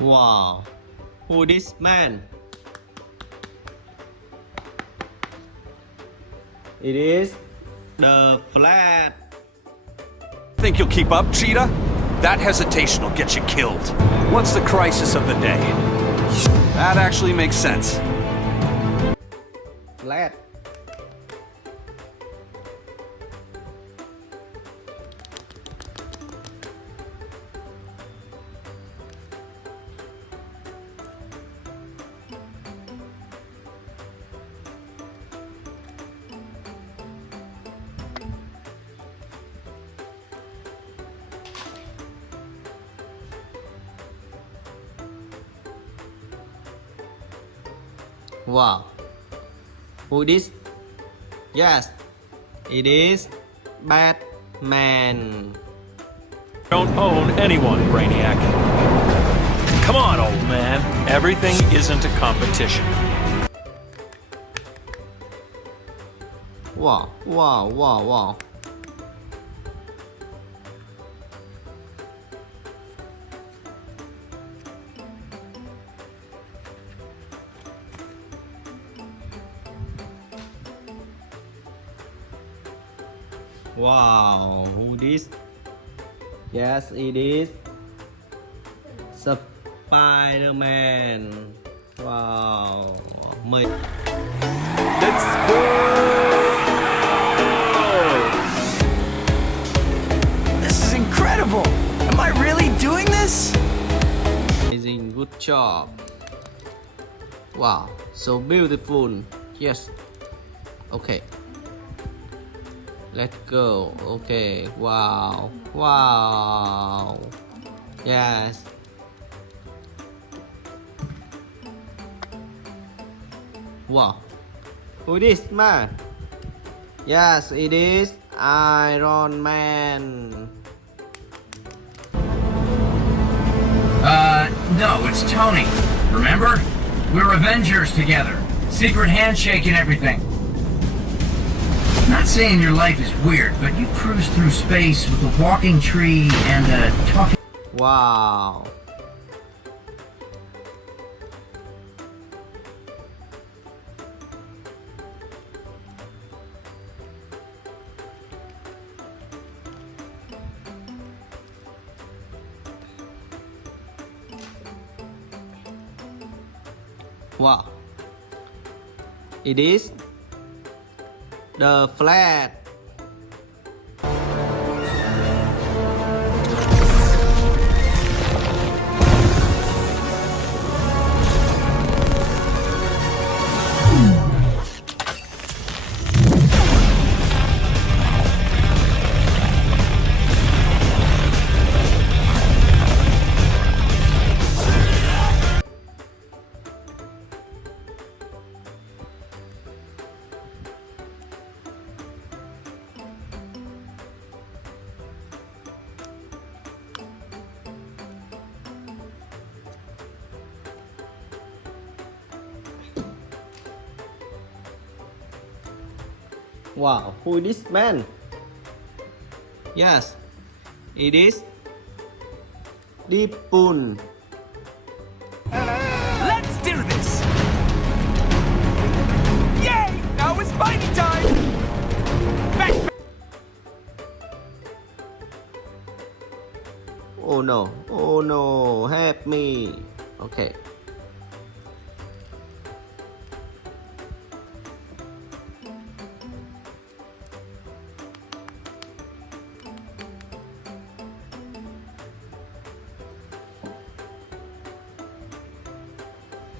Wow, who this man? It is the flat. Think you'll keep up, Cheetah? That hesitation will get you killed. What's the crisis of the day? That actually makes sense. Flat. Wow, who this? Yes, it is Batman. Don't own anyone, Brainiac. Come on, old man. Everything isn't a competition. Wow, wow, wow, wow. Wow, who this? Yes, it is Spiderman. Wow, Let's go! This is incredible! Am I really doing this? amazing, good job. Wow, so beautiful. Yes. Okay. Let's go. Okay. Wow. Wow. Yes. Wow. Who is this man? Yes, it is Iron Man. No, it's Tony. Remember? We're Avengers together. Secret handshake and everything. Not saying your life is weird, but you cruise through space with a walking tree and a talking... Wow. Wow. It is the flat. Wow, who is this man? Yes, it is Deepun. Let's do this! Yay! Now it's fighting time! Back! Oh no, help me. Okay.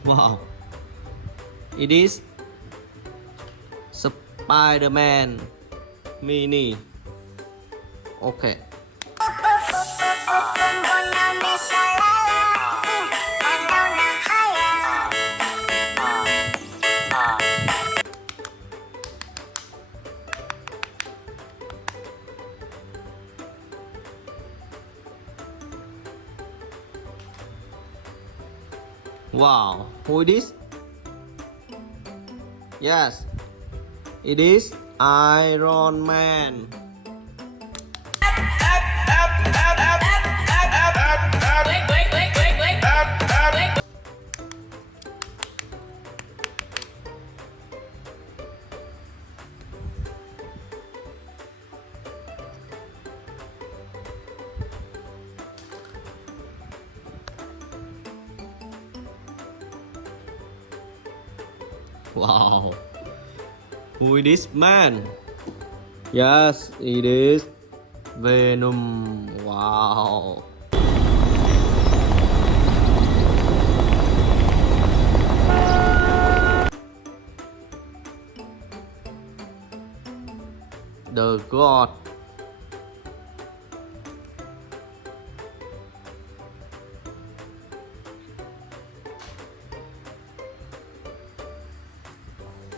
Wow, it is Spiderman mini. Okay. Wow, who is this? Yes, it is Iron Man. Wait. Wow. Who is this man? Yes, it is Venom. Wow. The God.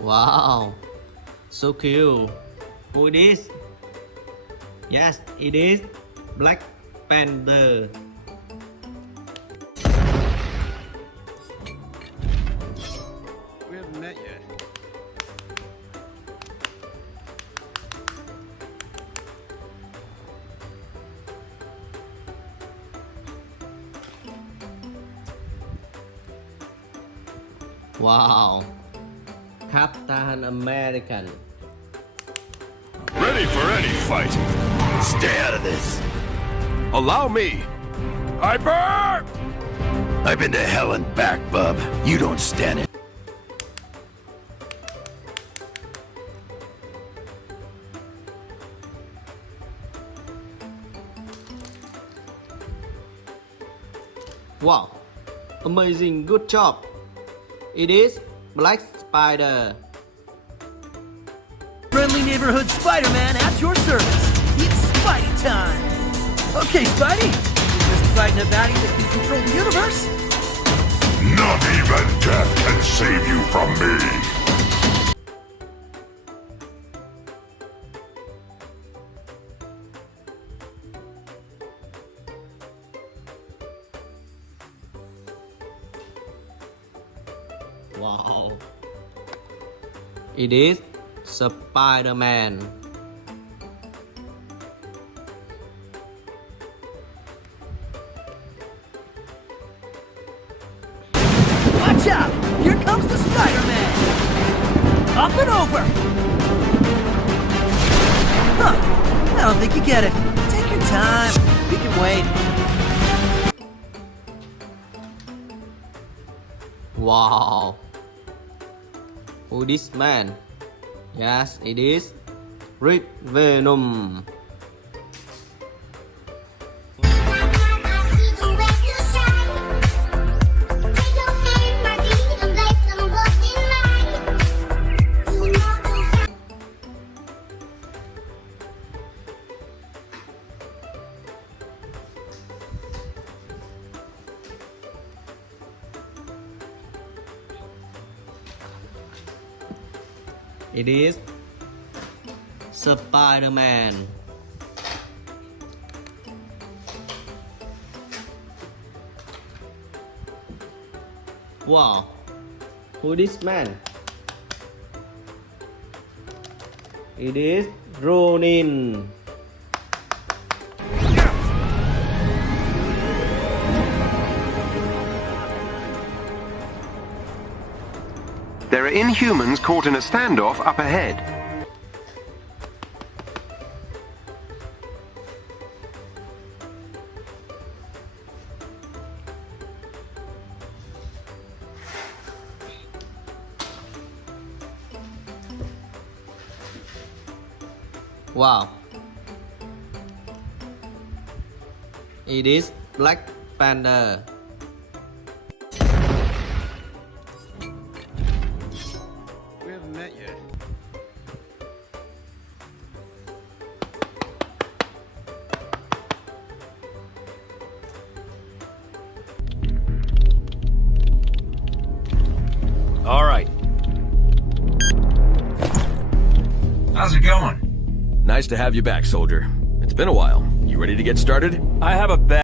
Wow, so cute. Who it is? Yes, it is Black Panther. We haven't met yet. Wow, Captain American. Ready for any fight. Stay out of this. Allow me. I burn! I've been to hell and back, bub. You don't stand it. Wow, amazing, good job. It is Black Spider. Friendly neighborhood Spider-Man at your service. It's Spidey time. Okay, Spidey. You're just fighting a baddie that can control the universe? Not even death can save you from me! Wow. It is Spiderman. Watch out! Here comes the Spider-Man! Up and over! Huh. I don't think you get it. Take your time. We can wait. Wow. Who this man? Yes, it is Red Venom. It is Spider-Man. Wow, who this man? It is Ronin. There are Inhumans caught in a standoff up ahead. Wow. It is Black Panther. We haven't met yet. All right. How's it going? Nice to have you back, soldier. It's been a while. You ready to get started? I have a bad